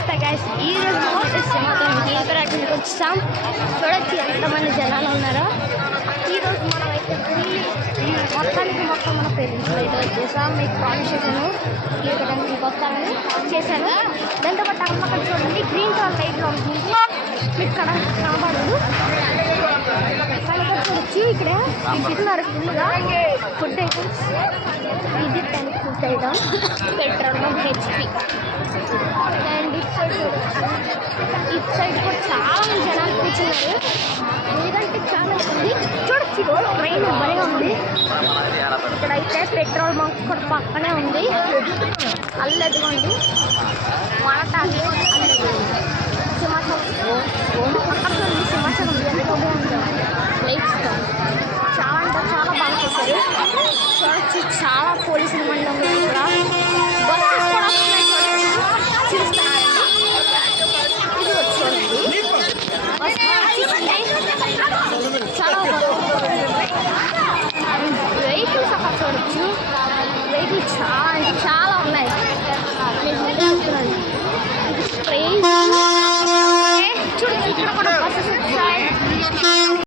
నమస్తే గైస్, ఈ రోజు అయితే సినిమాతో ఇంటరాక్టివ్కి వచ్చాం. చూడొచ్చు ఎంతమంది జనాలు ఉన్నారో. ఈరోజు మనం అయితే మొత్తం మన పేరెంట్స్ అయితే వచ్చేసాం. మీకు ప్రామిస్ చేశాను మీకు వస్తానని చేశాను. దాంతోపాటు అక్కడ చూడండి గ్రీన్ కలర్ లైట్లో ఉంటుంది, మీకు కనబడదు. చూడొచ్చు ఇక్కడ ఇస్తున్నారు ఫుల్గా ఫుడ్ ఐటమ్స్. ఇది 10 food item, petrol HP. And ఇటు సైడ్ కూడా చాలా మంది జనాలు కూర్చున్నారు, ఎందుకంటే చాలా ఉంది. చూడొచ్చు ట్రైన్ భలే ఉంది. ఇక్కడైతే పెట్రోల్ బంక్ కూడా పక్కనే ఉంది, అల్లదిగా ఉంది.